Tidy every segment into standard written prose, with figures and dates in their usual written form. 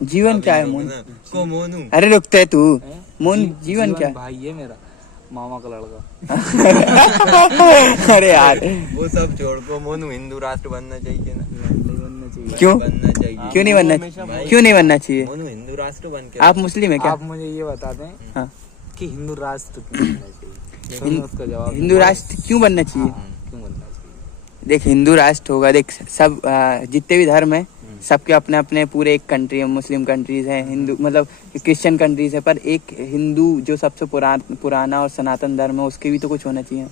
जीवन क्या है मोनू? को मोनू। अरे रुकते है तू। मोनू जीवन क्या है? भाई है मेरा मामा का लड़का। अरे यार वो सब छोड़ को मोनू हिंदू राष्ट्र बनना चाहिए ना? नहीं बनना चाहिए। क्यों? बनना चाहिए। क्यों नहीं बनना? क्यों नहीं बनना चाहिए? मोनू हिंदू राष्ट्र बन के। आप मुस्लिम है क्या? आप मुझे ये बता दें हाँ। कि हिंदू राष्ट्र क्यों बनना चाहिए? तो मैं उसका जवाब हिंदू राष्ट्र क्यों बनना चाहिए? क्यों बनना चाहिए? देख हिंदू राष्ट्र होगा, देख सब जितने भी धर्म है सबके अपने अपने पूरे एक कंट्री है। मुस्लिम कंट्रीज है, हिंदू मतलब क्रिश्चियन कंट्रीज है, पर एक हिंदू जो सबसे पुराना और सनातन धर्म है उसके भी तो कुछ होना चाहिए।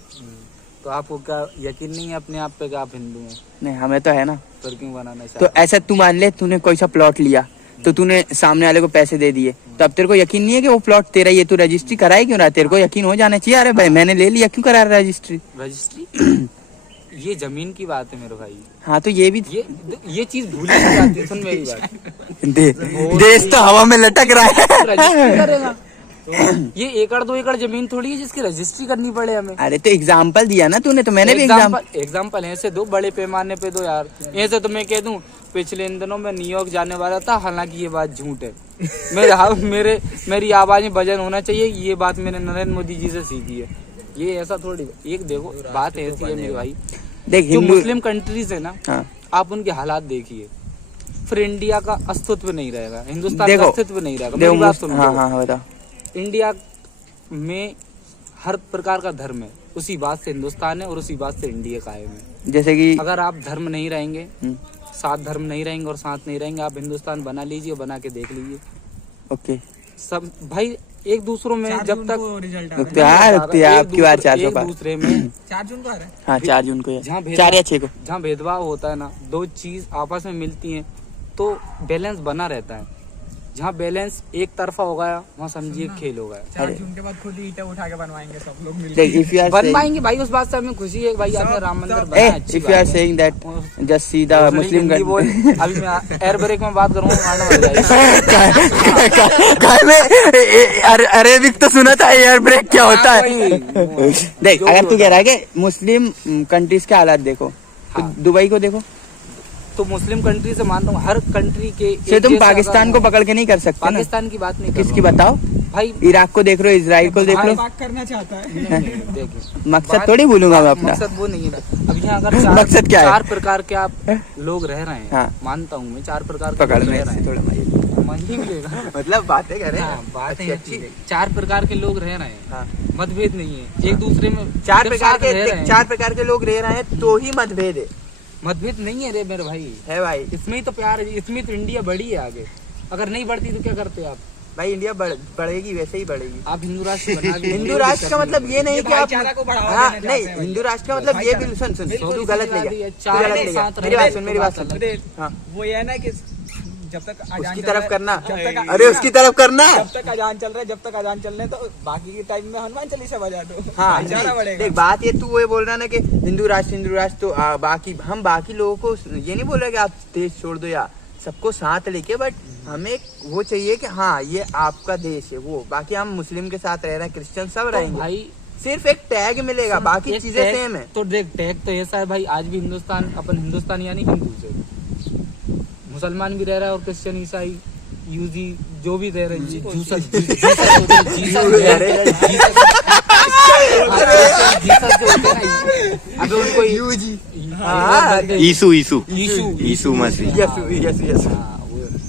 तो आपको क्या यकीन नहीं है अपने आप पे कि आप हिंदू हैं? नहीं हमें तो है ना। तो क्यों बनाना तो चाहिए? ऐसा तू मान ले तूने कोई सा प्लॉट लिया तो तूने सामने वाले को पैसे दे दिए, तो अब तेरे को यकीन नहीं है कि वो प्लॉट तेरा, ये तू रजिस्ट्री कराए क्यों रहा? तेरे को यकीन हो जाना चाहिए, अरे भाई मैंने ले लिया, क्यों करा रहा रजिस्ट्री? रजिस्ट्री ये जमीन की बात है मेरे भाई। हाँ तो ये भी ये चीज भूल नहीं जाती है। सुन मेरी बात। देश तो हवा में लटक रहा है। रजिस्ट्री करेगा ये 1 एकड़ 2 एकड़ जमीन थोड़ी है जिसकी रजिस्ट्री करनी पड़े हमें। अरे तो एग्जाम्पल दिया ना तूने, तो मैंने भी एग्जाम्पल ऐसे दो, बड़े पैमाने पे दो यार। ऐसे तो मैं कह दूं पिछले इन दिनों में न्यूयॉर्क जाने वाला था, हालांकि ये बात झूठ है। मेरी आवाज में वजन होना चाहिए, ये बात मैंने नरेंद्र मोदी जी से सीखी है। ये ऐसा थोड़ी, एक देखो बात ऐसी है मेरे भाई, देख जो मुस्लिम कंट्रीज है ना, हाँ। आप उनके हालात देखिए, फिर इंडिया का अस्तित्व नहीं रहेगा, हिंदुस्तान का अस्तित्व नहीं रहेगा। मेरी बात सुनो। हाँ बता। इंडिया में हर प्रकार का धर्म है, उसी बात से हिंदुस्तान है और उसी बात से इंडिया कायम है। जैसे कि अगर आप धर्म नहीं रहेंगे, 7 धर्म नहीं रहेंगे और साथ नहीं रहेंगे, आप हिंदुस्तान बना लीजिए और बना के देख लीजिए। ओके सब भाई एक दूसरों में जब तक आपकी बात 400 एक दूसरे में 4 जून को आ रहा है। हाँ 4 जून को, जहाँ 4 या 6 को, जहाँ भेदभाव होता है ना, 2 चीज आपस में मिलती हैं तो बैलेंस बना रहता है। जहाँ बैलेंस एक तरफा हो गया वहाँ समझिए खेल हो गया। 4 जून के बाद खुद ही ईंटें उठा के बनवाएंगे सब लोग मिलकर। देख इफ यू आर बनवाएंगे भाई, उस बात से हमें खुशी है भाई, आपने राम मंदिर बनाया, अच्छी इफ यू आर बात है। Saying that just see the Muslim अभी मैं एयर ब्रेक में बात करूँगा, अरेबिक तो सुना था, एयर ब्रेक क्या होता है? देख अगर तू कह रहा है कि मुस्लिम कंट्रीज के हालात देखो, तो दुबई को देखो। तो मुस्लिम कंट्री से मानता हूँ, हर कंट्री के से तुम पाकिस्तान को पकड़ के नहीं कर सकते ना। पाकिस्तान की बात नहीं कर किसकी रहा हूँ बताओ? भाई, इराक को देख लो, इजराइल को देख लो। बात करना चाहता है। देखिए मकसद थोड़ी भूलूंगा मैं अपना। मकसद वो नहीं है। अब यहाँ अगर मकसद क्या है? 4 प्रकार के आप लोग रह रहे हैं, हाँ। मानता हूँ मैं 4 प्रकार के पकड़ लोग में रह रहे हैं। थोड़ा मारिए। मन ही मिलेगा। मतलब बातें कर रहे हाँ, हैं, बात है अच्छी अच्छी। 4 प्रकार के लोग रह रहे हैं, हाँ। मतभेद नहीं है एक दूसरे में। 4 सिर्फ प्रकार साथ रह रहे के हैं। 4 प्रकार के लोग रह रहे हैं तो ही मतभेद है। मतभेद नहीं है रे मेरे भाई, है भाई। इसमें ही तो प्यार है, इसमें तो इंडिया बढ़ी है आगे। अगर नहीं बढ़ती तो क्या करते आप? भाई इंडिया बढ़ेगी, वैसे ही बढ़ेगी। आप हिंदू राष्ट्र बना के हिंदू राष्ट्र का मतलब ये नहीं कि आप भाईचारा को बढ़ावा हाँ देना नहीं, चाहते हैं भाई। हिंदू राष्ट्र का मतलब ये भी सुन तू गलत ले गया, तू गलत ले गया। मेरी बात सुन, मेरी बात सुन। हाँ वो ये है ना कि जब तक अजान उसकी चल रहा तरफ है- करना, जब तक अरे उसकी तरफ करना। जब तक अजान चल रहा है, जब तक अजान चल रहे हैं, तो बाकी के टाइम में हनुमान चालीसा बजा दो। हाँ भाईचारा बढ़ेगा। देख बात ये तू वो बोल रहा ना कि हिंदू राष्ट्र तो बाकी हम बाकी लोगों को ये नहीं बोल रहे कि आप देश छोड़ दो या सबको साथ लेके, बट हमें वो चाहिए कि हाँ ये आपका देश है, वो बाकी हम मुस्लिम के साथ रह रहे हैं, क्रिश्चियन सब रहेंगे भाई सिर्फ एक टैग मिलेगा, बाकी एक चीजें टैग- सेम है। तो देख टैग तो ऐसा है भाई, आज भी हिंदुस्तान अपन हिंदुस्तान यानी हिंदू से मुसलमान भी रह रहा है और क्रिश्चियन ईसाई यूजी जो भी रह रहे हैं, अबे उनको यीशु मसीह।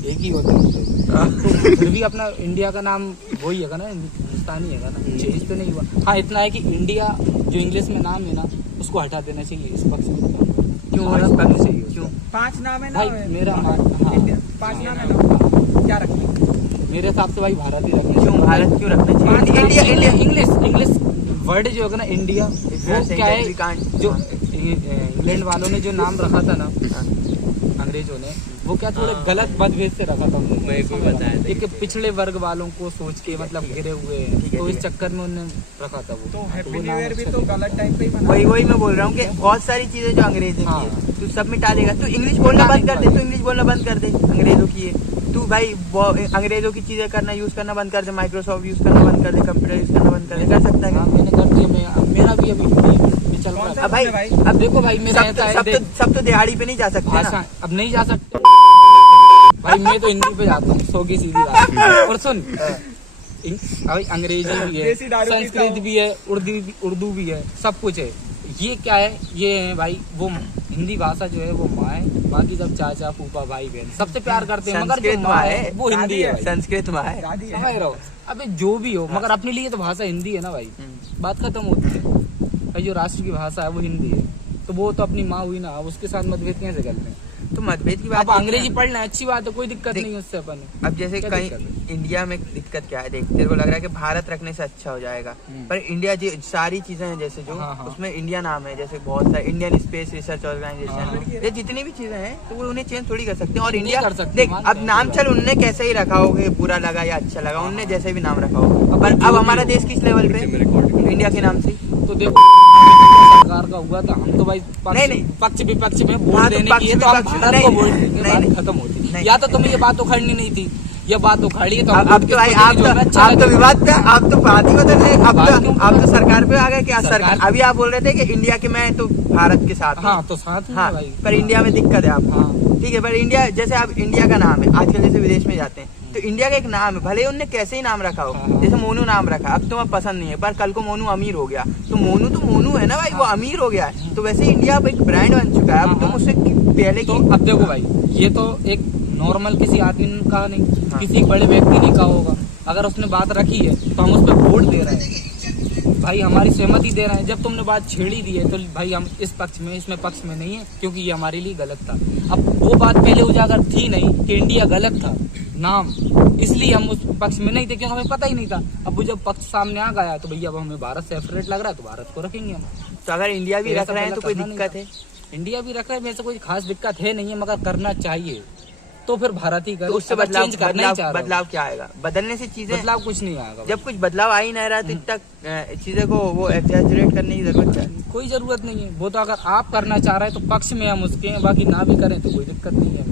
एक ही होता है। तो फिर भी अपना इंडिया का नाम वही है ना, हिंदुस्तानी है ना, चेंज तो नहीं हुआ। हाँ इतना है कि इंडिया जो इंग्लिश में नाम है ना उसको हटा देना चाहिए, इस पक्ष में क्यों करना चाहिए? क्यों 5 नाम है ना भाई मेरा हाँ 5 नाम है ना, क्या रखना? मेरे हिसाब से भाई भारत ही रखना। क्यों भारत क्यों रखना चाहिए? इंडिया इंडिया इंग्लिश वर्ड जो है ना इंडिया, वो क्या है जो इंग्लैंड वालों ने जो नाम रखा था ना अंग्रेजों ने, वो क्या थोड़े गलत मतभेद से रखा था उन्होंने। मेरे को बताया था। एक पिछड़े वर्ग वालों को सोच के मतलब घिरे हुए हैं, तो इस चक्कर में उन्होंने रखा था वो। तो हैप्पी वो न्यू नाम ईयर भी अच्छा तो नहीं। गलत टाइम पे ही मना। वही मैं बोल रहा हूँ कि बहुत सारी चीजें जो अंग्रेज ने की है तू सब मिटा देगा। तू इंग्लिश बोलना बंद कर दे, तू इंग्लिश बोलना बंद कर दे, अंग्रेजों की है तू भाई अंग्रेजों की चीजें करना यूज करना बंद कर दे, माइक्रोसॉफ्ट यूज करना बंद कर दे, कंप्यूटर यूज करना बंद कर दे, कर सकता है हाँ मैंने कर दिया, मेरा भी अभी ये चल रहा है। अब भाई अब देखो भाई मेरा ऐसा है, देख, सब तो दिहाड़ी पे नहीं जा सकते ना। अब नहीं जा सकते भाई मैं तो हिंदी पे जाता हूँ, 100 की सीधी बात। और सुन, भाई अंग्रेजी भी है, देसी दारू पीता संस्कृत हूँ। भी है, उर्दू भी है, सब कुछ है। ये क्या है, ये है भाई वो हिंदी भाषा जो है वो माँ है, बाकी सब चाचा फूफा भाई बहन सबसे प्यार करते हैं, मगर जो संस्कृत माँ माँ है है, वो हिंदी है भाई। संस्कृत माँ है। दादी है। समझ रहो, अबे जो भी हो, मगर अपने लिए तो भाषा हिंदी है ना भाई, बात खत्म होती है भाई। जो राष्ट्र की भाषा है वो हिंदी है, तो वो तो अपनी माँ हुई ना, अब उसके साथ मतभेद कैसे करते हैं? तो मतभेद की अब बात अंग्रेजी पढ़ लें, अच्छी बात है, कोई दिक्कत देख- नहीं है उससे अपन। अब जैसे क्या कहीं दिक्कत इंडिया में दिक्कत क्या है, देख तेरे को लग रहा है कि भारत रखने से अच्छा हो जाएगा, पर इंडिया जो सारी चीजें हैं जैसे जो हाँ, हाँ। उसमें इंडिया नाम है, जैसे बहुत सारे इंडियन स्पेस रिसर्च हाँ, ऑर्गेनाइजेशन, ये जितनी भी चीजें हैं तो वो उन्हें चेंज थोड़ी कर सकते हैं। और नहीं इंडिया कर सकते, देख मानते अब हैं, नाम कोई चल उनने कैसे ही रखा होगा, बुरा लगा या अच्छा लगा, हाँ, उनने हाँ। जैसे भी नाम रखा होगा, पर जो अब भी हमारा हो। देश किस लेवल पे इंडिया के नाम से ही। तो देखो सरकार का हुआ था, हम तो भाई नहीं। पक्ष विपक्ष में हाँ, वोट तो देने पक्ष की है, तो हम विपक्ष में भारत नहीं, को वोट नहीं, देंगे, बात नहीं। खत्म होती। नहीं। या तो तुम्हें ये बात उखाड़नी नहीं थी, ये बात उखाड़ी है तो हम अब वोट तो भाई किसको आप देंगे जो हमें अच्छा तो लगे। विवाद पे आप तो बात ही बदल रहे, बात क्यों? अब तो सरकार पे आ गए क्या? सरकार सरकार- अभी आप बोल रहे थे कि इंडिया के मैं तो भारत के साथ हूँ। हाँ तो साथ में हाँ, भाई, पर इंडिया में दिक्कत है आप, हाँ ठीक है, पर इंडिया जैसे आप इंडिया का नाम है, आजकल जैसे विदेश में जाते हैं तो इंडिया का एक नाम है, भले ही उनने कैसे ही नाम रखा हो, हाँ। जैसे मोनू नाम रखा, अब तुम्हें पसंद नहीं है, पर कल को मोनू अमीर हो गया तो मोनू है ना भाई, वो अमीर हो गया है, तो वैसे ही इंडिया अब एक ब्रांड बन चुका है। अब तुम हाँ। उससे पहले तो की अब देखो भाई, ये तो एक नॉर्मल किसी आदमी ने कहा नहीं, हाँ। किसी बड़े व्यक्ति ने कहा होगा, अगर उसने बात रखी है तो हम उस पर वोट दे रहे हैं भाई, हमारी सहमति दे रहे हैं। जब तुमने बात छेड़ी दी है तो भाई हम इस पक्ष में, इसमें पक्ष में नहीं है, क्योंकि ये हमारे लिए गलत था। अब वो बात पहले उजागर थी नहीं कि इंडिया गलत था नाम, इसलिए हम उस पक्ष में नहीं थे, क्योंकि हमें पता ही नहीं था। अब वो जब पक्ष सामने आ गया तो भैया अब हमें भारत सेपरेट लग रहा है तो भारत को रखेंगे हम। तो अगर इंडिया भी तो रख ऐसा रहे हैं तो कोई पहले करना दिक्कत नहीं है? था। इंडिया भी रख रहा है, वैसे कोई खास दिक्कत है नहीं है, मगर करना चाहिए तो फिर भारत ही करे। तो उससे अगर बदलाव चेंज करना ही चाह रहा हो, बदलाव क्या आएगा? बदलने से चीजें, बदलाव कुछ नहीं आएगा भाई। जब कुछ बदलाव आ ही नहीं रहा तो इतना चीजें को वो एग्जैजरेट करने की जरूरत क्या है? कोई जरूरत नहीं है, वो तो अगर आप करना चाह रहे हैं तो पक्ष में हम उसके हैं, बाकी ना भी करें तो कोई दिक्कत नहीं है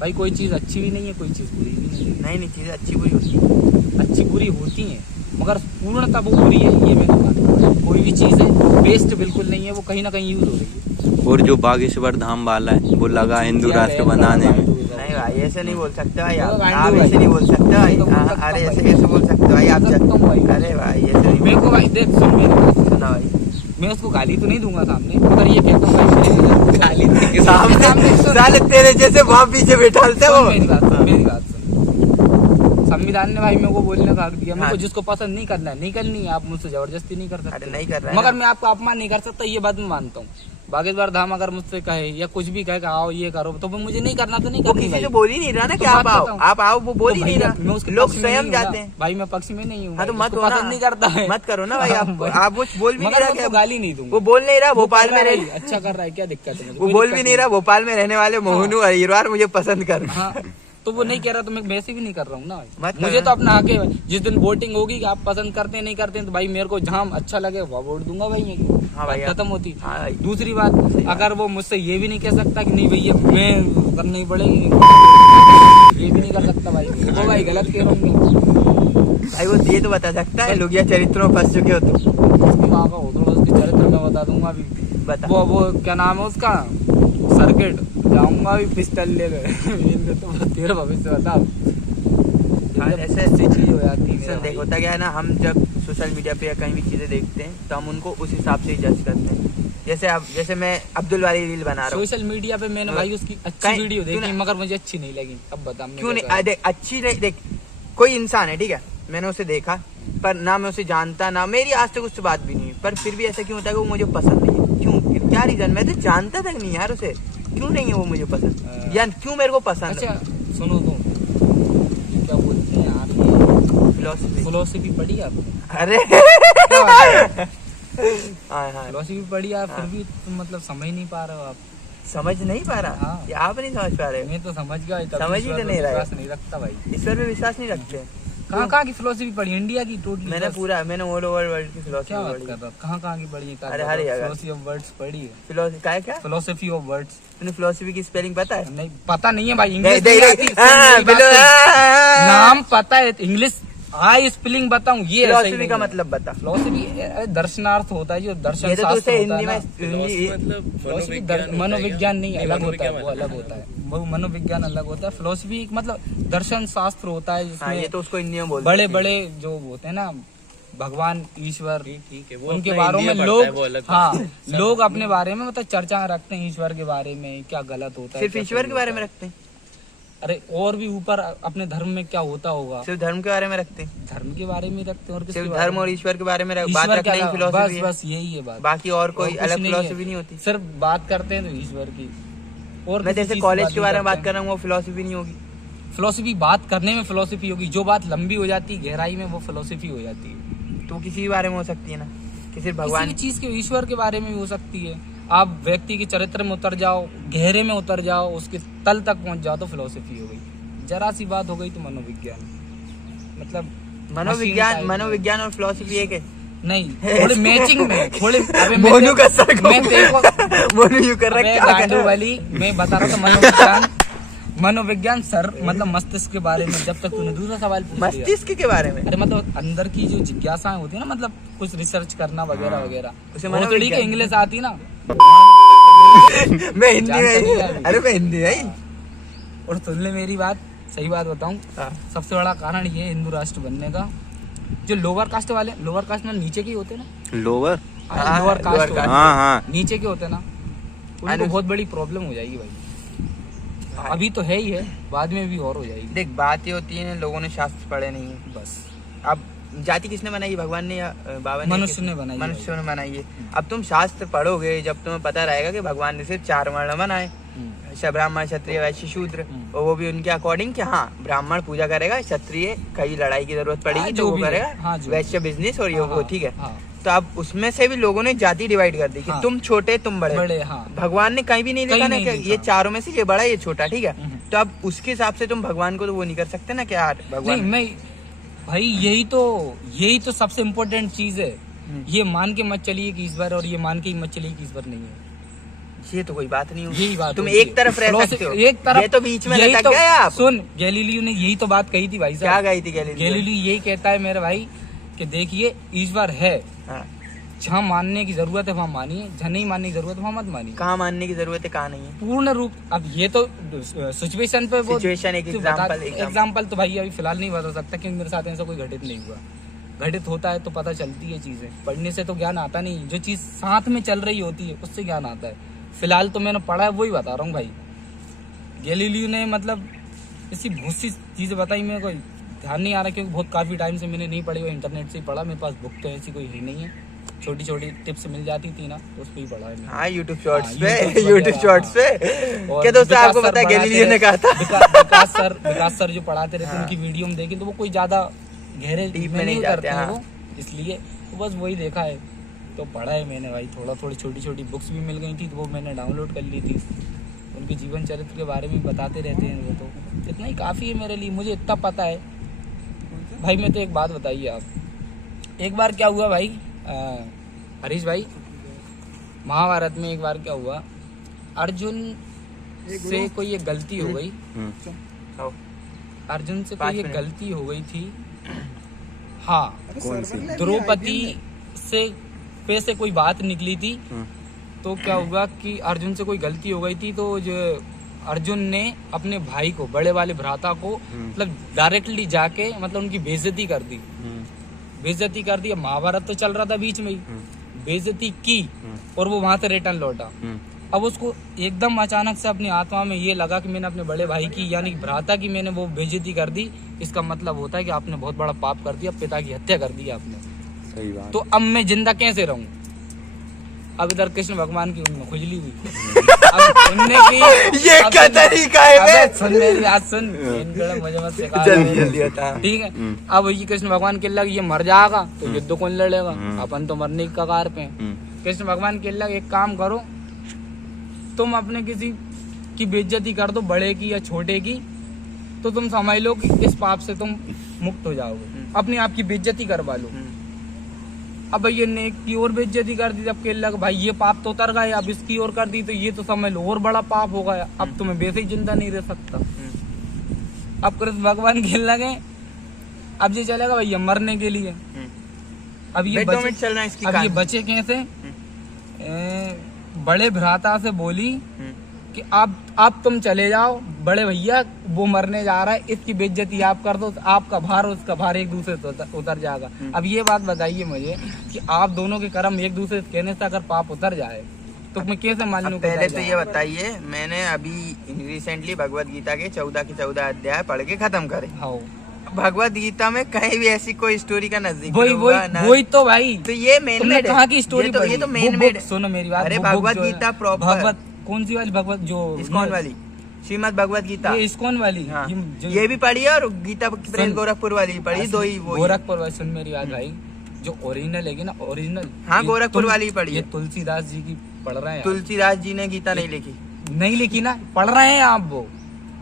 भाई। कोई चीज अच्छी भी नहीं है, कोई चीज बुरी भी नहीं है। नहीं चीजें अच्छी बुरी होती है। अच्छी बुरी होती हैं, मगर पूर्णतः वो बुरी है ये मैं नहीं मानता। कोई भी चीज है वेस्ट बिल्कुल नहीं है, वो कहीं ना कहीं यूज हो रही है। और जो बागेश्वर धाम वाला है वो लगा हिंदू राष्ट्र बनाने में। नहीं भाई ऐसे नहीं बोल सकते भाई, तो आप गांडू ऐसे भाई। नहीं बोल सकते भाई। तो बोल हाँ, सकता अरे हूँ ऐसे भाई। कैसे बोल सकते भाई आप? बोल सकता हूँ भाई। अरे भाई ऐसे नहीं मेरे को भाई देख सुन मेरी बात, बोलना भाई। मैं उसको गाली तो नहीं दूंगा सामने, मगर ये कहता हूँ भाई गाली सामने साले तेरे जैसे वहाँ पीछे बैठालते सुन हो। मेरी बात सुन, मेरी बात सुन। संविधान ने भाई मेरे को बोलने का हक दिया, मेरे को हाँ। जिसको पसंद नहीं करना है नहीं करनी है, आप मुझसे जबरदस्ती नहीं कर अरे सकते। नहीं कर रहा है मगर ना। मैं आपका अपमान नहीं कर सकता, ये बात मैं मानता हूँ। बागेश्वर धाम अगर मुझसे कहे या कुछ भी कहे कि आओ ये करो, तो वो मुझे नहीं करना तो नहीं वो करनी किसी भाई। से बोल ही नहीं रहा ना तो कि आप बात आओ बताऊं। आप आओ, वो बोल ही तो नहीं भैया, मैं रहा, उसके लोग पक्ष में स्वयं नहीं हूँ जाते ना। हैं। भाई मैं पक्ष में नहीं हूँ हाँ तो भाई, मत उसको हो ना, पसंद नहीं करता है, मत करो ना भाई। हाँ, आप भाई। आप वो बोल भी नहीं मगर रहा मैं उसको कि गाली नहीं दूंगा। वो बोल नहीं रहा वो भोपाल कर में रहा है रह, भाई, अच्छा कर रहा है, क्या दिक्कत है मुझे? वो कोई बोल दिक्कत भी नहीं रहा भोपाल में रहने वाले मोहनू हरिद्वार मुझे पसंद कर। हाँ तो वो नहीं कह रहा तो मैं वैसे भी नहीं कर रहा हूँ ना भाई। मत मुझे करना। तो अपना हक है भाई। जिस दिन वोटिंग होगी कि आप पसंद करते हैं नहीं करते हैं, तो भाई मेरे को जहाँ अच्छा लगे वहाँ वोट दूंगा भाई मैं। हाँ भाई, बात खत्म होती। हाँ भाई। दूसरी बात, सही बात। अगर वो मुझसे ये भी नहीं कह सकता कि नहीं भैया मैं करनी ही पड़ेगी, ये भी नहीं कर सकता भाई, वो भाई गलत कह रहा हूँ। भाई वो ये तो बता सकता है लोगिया चरित्रों में फंस चुके हो तुम। उसकी माँ का हो थोड़ा, उसके चरित्र में बता दूंगा अभी। बता। वो क्या नाम है उसका, सर्किट जाऊंगा अभी पिस्टल ले गए तो तेरा भविष्य बता। हाँ, ऐसे ऐसी चीज हो जाती है सुन, मेरा देख भाई। होता क्या है ना, हम जब सोशल मीडिया पे या कहीं भी चीजें देखते हैं तो हम उनको उस हिसाब से ही जज करते हैं। जैसे मैं अब्दुल वाली रील बना रहा हूँ, सोशल मीडिया पे मैंने भाई उसकी अच्छी कहीं- वीडियो देखी, तूने- मगर मुझे अच्छी नहीं लगी। अब बता मैं क्यों क्या नहीं? देख अच्छी नहीं, देख कोई इंसान है ठीक है, मैंने उसे देखा पर ना मैं उसे जानता ना मेरी आज तक उससे बात भी नहीं हुई, पर फिर भी ऐसा क्यों होता है कि वो मुझे पसंद नहीं है? क्यों? क्या रीजन? मैं तो जानता तक नहीं यार उसे, क्यों नहीं है वो मुझे पसंद, या क्यों मेरे को पसंद है? अच्छा सुनो तुम, क्या बोलते हैं आप, फिलोसफी। फिलोसफी पढ़ी आप? अरे क्या बात है? हाँ हाँ, फिलोसफी पढ़ी आप, फिर भी तुम मतलब समझ नहीं पा रहे हो आप। समझ नहीं पा रहा हाँ। या आप नहीं समझ पा रहे? मैं तो समझ गया, तब समझ ही ईश्वर तो पे नहीं रहा है। विश्वास नहीं रखता भाई। ईश्वर पे विश्वास नहीं रखते? कहाँ की फिलोसफी पढ़ी? इंडिया की टोटली? मैंने ऑल ओवर वर्ल्ड की फिलोसफी क्या बात पढ़ी। कर रहा हो? कहाँ की पढ़ी है? अरे हर जगह। फिलोसफी ऑफ वर्ड्स पढ़ी है? फिलोसफी का है क्या? फिलोसफी ऑफ वर्ड्स तूने फिलोसफी की स्पेलिंग पता है? नहीं पता नहीं है भाई, देख इंग्लिश देख नहीं आती, देख, सुन हाँ, मेरी बात सुन। हाँ, नाम पता है, इंग्लिश हाँ स्पेलिंग बताऊं ये ऐसा ही फिलोसफी नहीं का है। मतलब बता। फिलोसफी दर्शनार्थ होता है, जो दर्शन ये तो शास्त्र तुझसे होता हिंदी है में ना। हिंदी- फिलोसफी मनोविज्ञान नहीं, अलग होता है, वो अलग होता है, वो मनोविज्ञान अलग होता है। फिलोसफी मतलब दर्शन शास्त्र होता है, हाँ, ये जिसमें तो उसको हिंदी में बोलते बड़े हैं। बड़े जो होते हैं ना भगवान ईश्वर, ठीक है, वो उनके अपना बारे हिंदी में में पढ़ता है, वो लोग, अलग हाँ लोग अपने बारे में मतलब चर्चा रखते हैं ईश्वर के बारे में, क्या गलत होता है, सिर्फ क्या ईश्वर सही के बारे में होता रखते हैं? है। अरे और भी ऊपर अपने धर्म में क्या होता होगा, सिर्फ धर्म के बारे में रखते हैं? धर्म के बारे में ही रखते हैं और किसके सिर्फ बारे धर्म में? और ईश्वर के बारे में बात ईश्वर रखना के ही अलावा फिलोसफी है? बस यही है बात। बाकी और कोई कुछ अलग नहीं है। फिलोसफी नहीं होती? सिर्फ बात करते हैं तो ईश्वर की, और मैं किसी जैसे चीज की कॉलेज के बारे में नहीं बात कर रहा हूँ, वो फिलोसफी नहीं होगी? फिलोसफी बात करने में फिलोसफी होगी, जो बात लंबी हो जाती है गहराई में वो फिलोसफी हो जाती है। तो किसी भी बारे में हो सकती है ना, कि सिर्फ किसी भगवान? भी चीज के ईश्वर के बारे में भी हो सकती है। आप व्यक्ति के चरित्र में उतर जाओ, गहरे में उतर जाओ, उसके तल तक पहुंच जाओ तो फिलोसफी हो गई। जरा सी बात हो गई तो मनोविज्ञान, मतलब मशीन मनोविज्ञान और फिलोसफी एक है? नहीं, थोड़ी मैचिंग में थोड़ी। अबे मोनू का सर मैं देखो मोनू यूं कर रहा है, क्या कर गांडू रहा है? वाली मैं बता रहा था मनोविज्ञान सर मतलब मस्तिष्क के बारे में। जब तक तूने दूसरा सवाल पूछ लिया, मस्तिष्क के बारे में? अरे मतलब अंदर की जो जिज्ञासाएं होती है ना, मतलब कुछ रिसर्च करना वगैरह वगैरह, उसे वो थोड़ी मनोविज्ञान- के इंग्लिश आती ना। मैं हिंदी जानता में नहीं ही- है। अरे मैं हिंदी में ही। और सुन ले मेरी बात, सही बात बताऊं, हाँ। सबसे बड़ा कारण ये है हिंदू राष्ट्र बनने का, जो लोअर कास्ट वाले, लोअर कास्ट में नीचे के ही होते हैं ना, लोअर। हाँ, लोअर lower कास्ट caste। हाँ हाँ नीचे के होते हैं ना, उनको बहुत बड़ी प्रॉब्लम हो जाएगी भाई। अभी तो है ही है, बाद में भी और हो जाएगी। देख बात ये होती है ना, लोगों ने शास्त्र पढ़े नहीं है। बस अब जाति किसने बनाई, भगवान ने या बाबा ने? मनुष्य ने बनाई है। मनुष्य ने बनाई है। अब तुम शास्त्र पढ़ोगे जब तुम्हें पता रहेगा कि भगवान ने सिर्फ 4 वर्ण बनाए, ब्राह्मण क्षत्रिय वैश्य शूद्र, और वो भी उनके अकॉर्डिंग कि हाँ ब्राह्मण पूजा करेगा, क्षत्रिय कहीं लड़ाई की जरूरत पड़ेगी हाँ, तो जो वो भी है। करेगा, हाँ, जो वैश्य बिजनेस और ये हाँ, वो, ठीक है। हाँ, तो अब उसमें से भी लोगों ने जाति डिवाइड कर दी कि हाँ। तुम छोटे तुम बड़े। बड़े, हाँ। भगवान ने कहीं भी नहीं कहीं लिखा ना नहीं कि लिखा। ये चारों में से ये बड़ा ये छोटा, ठीक है। हम्म। तो अब उसके हिसाब से तुम भगवान को तो वो नहीं कर सकते ना कि यार नहीं भगवान। मैं भाई यही तो सबसे इम्पोर्टेंट चीज है। ये मान के मत चलिए कि ईश्वर, और ये मान के ही मत चलिए कि ईश्वर नहीं है। ये तो कोई बात नहीं यही होगी, बात तुम होती एक है। तरफ रह फिलोसफी- सकते हो, एक तरफ, ये तो बीच में यही लटक तो, गए आप। सुन गैलीलियो ने यही तो बात कही थी भाई क्या साहब। गई थी गैलीलियो? गैलीलियो यही कहता है मेरे भाई कि देखिए ईश्वर है, हाँ। जहाँ मानने की जरूरत है वहाँ मानिए, जहाँ नहीं मानने की जरूरत है वहाँ मत मानिए। कहाँ मानने की जरूरत है, कहाँ नहीं है? पूर्ण रूप, अब ये तो सिचुएशन पे वो Situation एक example- एग्जाम्पल तो भाई अभी फिलहाल नहीं बता सकता, क्योंकि मेरे साथ ऐसा कोई घटित नहीं हुआ। घटित होता है तो पता चलती है चीजें, पढ़ने से तो ज्ञान आता नहीं, जो चीज साथ में चल रही होती है उससे ज्ञान आता है। फिलहाल तो मैंने पढ़ा है वही बता रहा हूँ भाई। गैलीलियो ने मतलब ऐसी बहुत सी चीजें बताई, मेरे को ध्यान नहीं आ रहा क्योंकि बहुत काफी टाइम से मैंने नहीं पढ़ी, वो इंटरनेट से ही पढ़ा। मेरे पास बुक तो ऐसी कोई है नहीं है, छोटी छोटी टिप्स मिल जाती थी ना तो उस पर ही पढ़ा है मैंने। हाँ यूट्यूब शॉर्ट्स हाँ, पे, YouTube यूट्यूब वगैरह, शॉर्ट्स पे। और क्या दोस्तों विकास आपको सर पता है पढ़ाते गैलीलियो ने रहे- कहा था? विकास सर जो पढ़ाते रहते हाँ। उनकी वीडियो में देखी तो वो कोई ज्यादा गहरे Deep में में नहीं नहीं जाते, करते हैं हाँ। वो, इसलिए तो बस वही देखा है तो पढ़ा है मैंने भाई। थोड़ी छोटी छोटी बुक्स भी मिल गई थी तो वो मैंने डाउनलोड कर ली थी। उनके जीवन चरित्र के बारे में बताते रहते हैं वो, तो इतना ही काफ़ी है मेरे लिए, मुझे इतना पता है भाई। मैं तो एक बात बताइए आप, एक बार क्या हुआ भाई हरीश भाई, महाभारत में एक बार क्या हुआ, अर्जुन से कोई एक गलती हो गई, आओ। अर्जुन से 5 कोई एक मिनट। गलती हो गई थी। हाँ, कौन सी? द्रौपदी से पे से कोई बात निकली थी। तो क्या हुआ कि अर्जुन से कोई गलती हो गई थी, तो जो अर्जुन ने अपने भाई को, बड़े वाले भ्राता को मतलब डायरेक्टली जाके मतलब उनकी बेइज्जती कर दी। बेइज्जती कर दी। अब महाभारत तो चल रहा था बीच में ही, बेइज्जती की और वो वहां से रिटर्न लौटा। अब उसको एकदम अचानक से अपनी आत्मा में ये लगा कि मैंने अपने बड़े भाई की यानी भ्राता की मैंने वो बेइज्जती कर दी। इसका मतलब होता है कि आपने बहुत बड़ा पाप कर दिया, पिता की हत्या कर दी आपने। सही बात। तो अब मैं जिंदा कैसे रहूं? अब इधर कृष्ण भगवान की उनमें खुजली हुई। अब सुनने की ये अब क्या सुन- तरीका है बे? अबे सुन मेरी बात सुन, मुझे मत सिखा। जल्दी जल्दी बता। ठीक है। अब ये कृष्ण भगवान के लग ये मर जाएगा तो युद्ध कौन लड़ेगा? अपन तो मरने की कगार पे हैं। कृष्ण भगवान के लग एक काम करो, तुम अपने किसी की बेइज्जती कर दो, बड़े की या छोटे की, तो तुम समझ लो कि इस पाप से तुम मुक्त हो जाओगे। अपने आप की बेइज्जती करवा लो। अब ये नेक की और बेइज्जती कर दी, जब के लग भाई ये पाप तो उतर गया, अब इसकी और कर दी तो ये तो समझ लो और बड़ा पाप हो गया। अब तुम्हें वैसे ही जिंदा नहीं रह सकता। अब कृष्ण भगवान खेल लगे अब ये चलेगा भैया मरने के लिए। अब ये 2 मिनट चल रहा है इसकी अब ये कहानी। बचे कैसे? बड़े भ्राता से बोली कि आप तुम चले जाओ बड़े भैया, वो मरने जा रहा है, इसकी बेइज्जती आप कर दो, आपका भार उसका भार एक दूसरे से उतर जाएगा। अब ये बात बताइए मुझे कि आप दोनों के कर्म एक दूसरे से कहने से अगर पाप उतर जाए तो मैं कैसे मान लूं? पहले तो ये बताइए, मैंने अभी रिसेंटली भगवत गीता के 14 के 14 अध्याय पढ़ के खत्म करे। हाँ भगवत गीता में कहीं भी ऐसी कोई स्टोरी का नजदीक वही तो भाई, तो ये मेन तुमने मेड कहाँ की स्टोरी ये तो मेन मेड। सुनो मेरी बात। अरे वो book भगवत जो है गीता ना, प्रॉपर भगवत कौन सी वाली भगवत जो इस्कॉन वाली, श्रीमद् भगवत गीता, ये इस्कॉन वाली। हाँ। जो- ये भी पढ़ी है और गीता प्रेस गोरखपुर वाली भी पढ़ी, दो ही वो ही। गोरखपुर वाली सुन मेरी बात भाई, जो ओरिजिनल है ना ओरिजिनल, हाँ, ये गोरखपुर वाली ही पढ़ी ये है। तुलसीदास जी की पढ़ रहे हैं। तुलसीदास जी ने गीता नहीं लिखी। नहीं लिखी ना, पढ़ रहे हैं आप। वो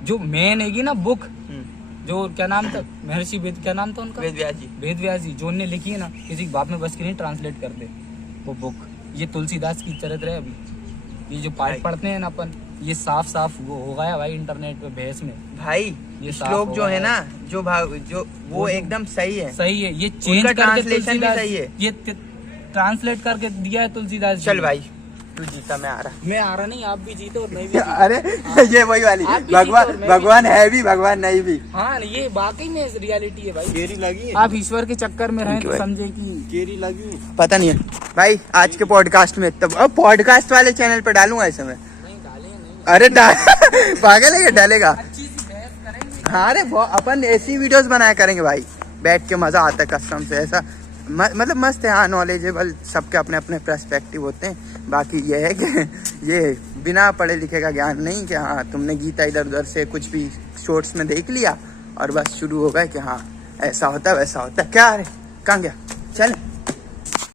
जो मेन हैगी ना बुक, हम्म, जो क्या नाम था, महर्षि वेद, क्या नाम था उनका? वेद व्यास जी। वेद व्यास जी, जो उनने लिखी है ना, किसी बाप में बस की नहीं ट्रांसलेट कर दे वो बुक। ये तुलसीदास की चरित्र है। अभी ये जो पाठ पढ़ते हैं ना अपन, ये साफ साफ वो हो गया भाई इंटरनेट पे बहस में। भाई ये साफ श्लोक हो जो गया है ना, जो वो एकदम सही है। सही है, ये चेंज उनका करके ट्रांसलेशन भी तुलसीदास, सही है। ये ट्रांसलेट करके दिया है तुलसीदास जी चल ने। भाई तू जीता, मैं आ रहा। मैं आ रहा नहीं, आप भी जीते और मैं भी जीता। अरे ये वही वाली, आप भी जीतो और मैं भी भगवान है भी, भगवान नहीं भी। हाँ ये वाकई में रियलिटी है भाई। केरी लगी आप ईश्वर के चक्कर में रहें तो भाई। समझे कि केरी लगी। पता नहीं है भाई, आज के पॉडकास्ट में तब अब पॉडकास्ट वाले चैनल पे डालूंगा इस समय। नहीं डाले नहीं, अरे पागल है, ये डालेगा। अच्छी सी बहस करेंगे। हाँ अरे अपन ऐसी वीडियोस बनाया करेंगे भाई, बैठ के मजा आता है कसम से। ऐसा मतलब मस्त है। हाँ नॉलेजेबल, सबके अपने अपने पर्सपेक्टिव होते हैं। बाकी ये है कि ये बिना पढ़े लिखे का ज्ञान नहीं कि हाँ तुमने गीता इधर उधर से कुछ भी शॉर्ट्स में देख लिया और बस शुरू हो गए कि हाँ ऐसा होता है वैसा होता है। क्या अरे कहाँ गया, चल।